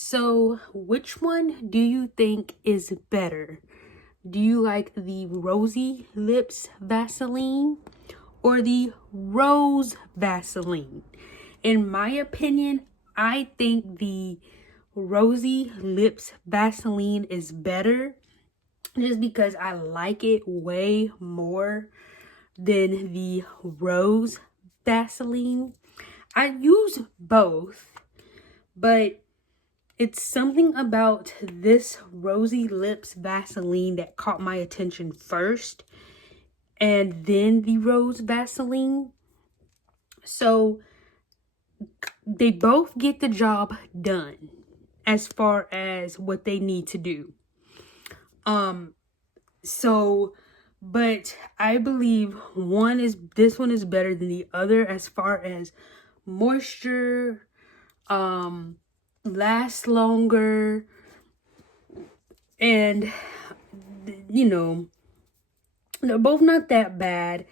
So, which one do you think is better? Do you like the Rosy Lips Vaseline or the Rose Vaseline? In my opinion, I think the Rosy Lips Vaseline is better just because I like it way more than the Rose Vaseline. I use both, but it's something about this Rosy Lips Vaseline that caught my attention first, and then the Rose Vaseline. So they both get the job done as far as what they need to do. So but I believe this one is better than the other as far as moisture, lasts longer, and they're both not that bad.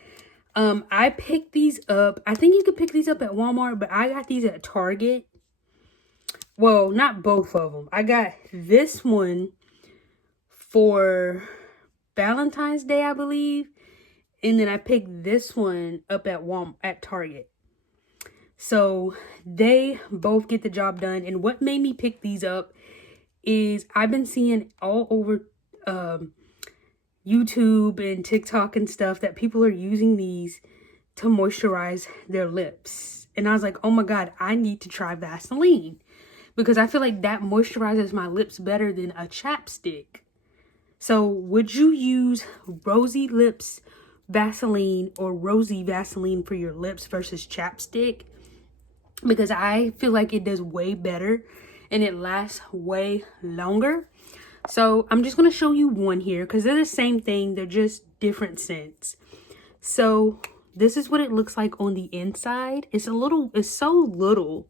I picked these up. I think you could pick these up at Walmart, but I got these at Target. Well, not both of them. I got this one for Valentine's Day, I believe, and then I picked this one up at Target. So they both get the job done. And what made me pick these up is I've been seeing all over YouTube and TikTok and stuff that people are using these to moisturize their lips. And I was like, oh my God, I need to try Vaseline because I feel like that moisturizes my lips better than a chapstick. So would you use Rosy Lips Vaseline or Rosy Vaseline for your lips versus chapstick? Because I feel like it does way better and it lasts way longer. So I'm just going to show you one here because they're the same thing. They're just different scents. So this is what it looks like on the inside. It's so little.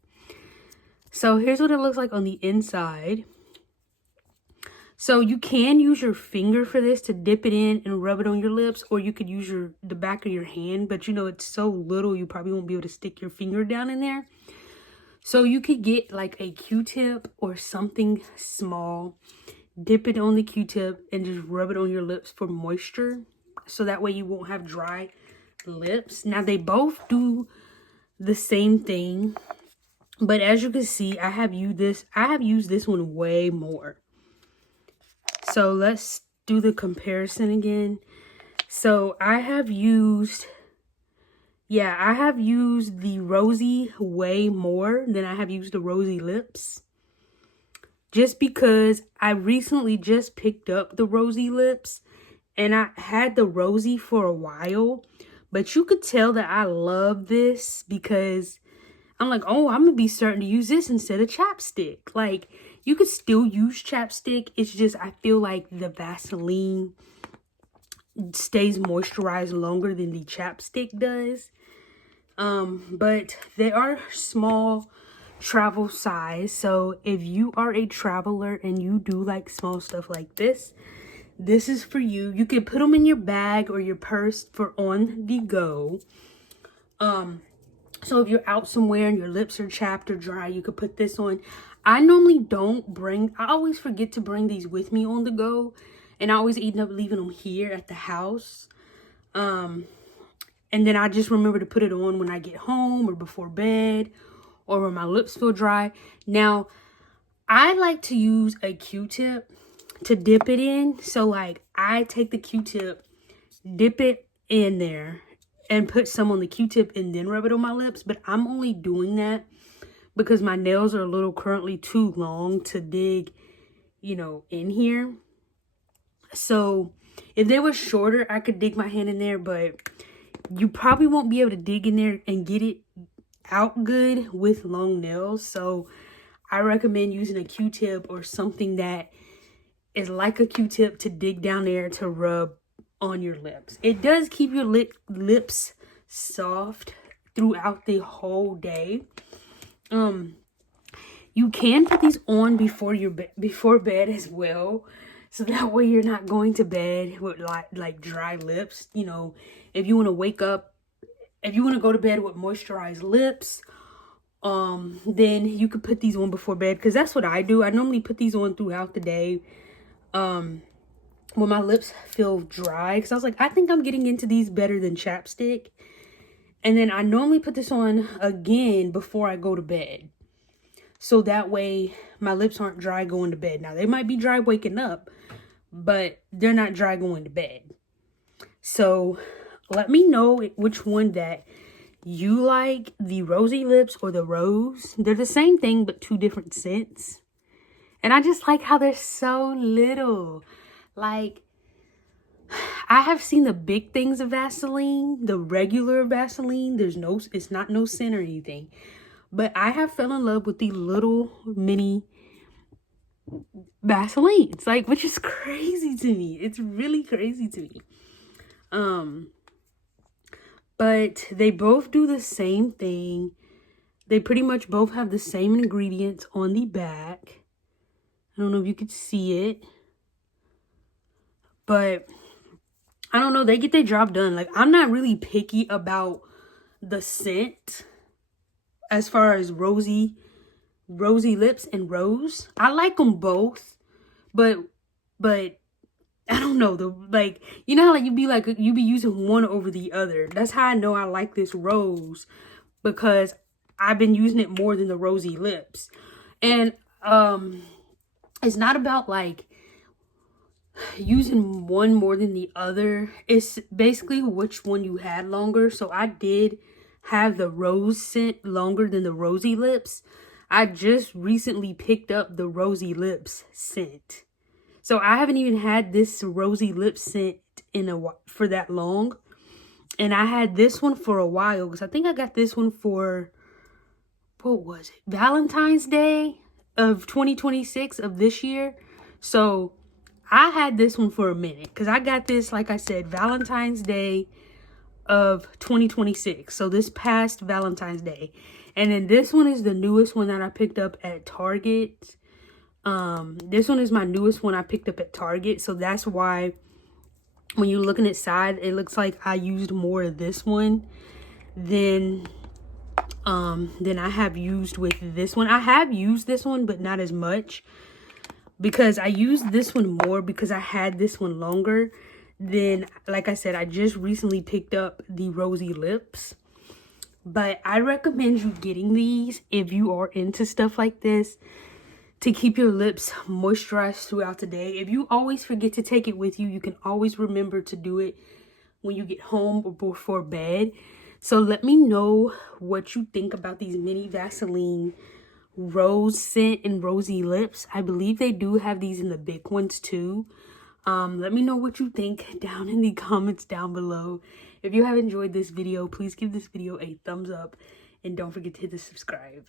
So here's what it looks like on the inside. So you can use your finger for this to dip it in and rub it on your lips, or you could use the back of your hand, but it's so little you probably won't be able to stick your finger down in there. So you could get like a Q-tip or something small, dip it on the Q-tip and just rub it on your lips for moisture, so that way you won't have dry lips. Now they both do the same thing, but as you can see, I have used this one way more. So let's do the comparison again. So I have used the Rosy way more than I have used the Rosy Lips. Just because I recently just picked up the Rosy Lips and I had the Rosy for a while. But you could tell that I love this because I'm like, oh, I'm going to be starting to use this instead of chapstick. Like, you could still use chapstick. It's just I feel like the Vaseline stays moisturized longer than the chapstick does. But they are small travel size. So if you are a traveler and you do like small stuff like this is for you. You can put them in your bag or your purse for on the go. So if you're out somewhere and your lips are chapped or dry, you could put this on. I always forget to bring these with me on the go. And I always end up leaving them here at the house. And then I just remember to put it on when I get home or before bed or when my lips feel dry. Now, I like to use a Q-tip to dip it in. So like I take the Q-tip, dip it in there and put some on the Q-tip and then rub it on my lips. But I'm only doing that because my nails are a little currently too long to dig, in here. So if they were shorter, I could dig my hand in there, but you probably won't be able to dig in there and get it out good with long nails. So I recommend using a Q-tip or something that is like a Q-tip to dig down there to rub on your lips. It does keep your lips soft throughout the whole day. You can put these on before bed as well, so that way you're not going to bed with like dry lips. If you want to go to bed with moisturized lips, then you could put these on before bed, because that's what I do. I normally put these on throughout the day when my lips feel dry, because I was like, I think I'm getting into these better than chapstick. And then I normally put this on again before I go to bed, so that way my lips aren't dry going to bed. Now, they might be dry waking up, but they're not dry going to bed. So let me know which one that you like, the Rosy Lips or the Rose. They're the same thing, but two different scents. And I just like how they're so little. Like, I have seen the big things of Vaseline, the regular Vaseline. It's not no scent or anything. But I have fell in love with the little mini Vaselines, like, which is crazy to me. It's really crazy to me. But they both do the same thing. They pretty much both have the same ingredients on the back. I don't know if you could see it, but I don't know, they get their job done. Like, I'm not really picky about the scent as far as Rosy Lips and Rose. I like them both, but I don't know, you know how you be using one over the other. That's how I know I like this Rose, because I've been using it more than the Rosy Lips. And it's not about like using one more than the other. It's basically which one you had longer. So I did have the Rose scent longer than the Rosy Lips. I just recently picked up the Rosy Lips scent. So I haven't even had this Rosy Lips scent for that long. And I had this one for a while, because I think I got this one for, what was it? Valentine's Day of 2026 of this year. So I had this one for a minute, because I got this, like I said, Valentine's Day of 2026. So this past Valentine's Day. And then this one is the newest one that I picked up at Target. This one is my newest one I picked up at Target. So that's why when you're looking at side, it looks like I used more of this one than I have used with this one. I have used this one, but not as much, because I used this one more because I had this one longer. Then, like I said, I just recently picked up the Rosy Lips. But I recommend you getting these if you are into stuff like this, to keep your lips moisturized throughout the day. If you always forget to take it with you, you can always remember to do it when you get home or before bed. So let me know what you think about these mini Vaseline Rose scent and Rosy Lips. I believe they do have these in the big ones too. Let me know what you think down in the comments down below. If you have enjoyed this video, please give this video a thumbs up, and don't forget to hit the subscribe.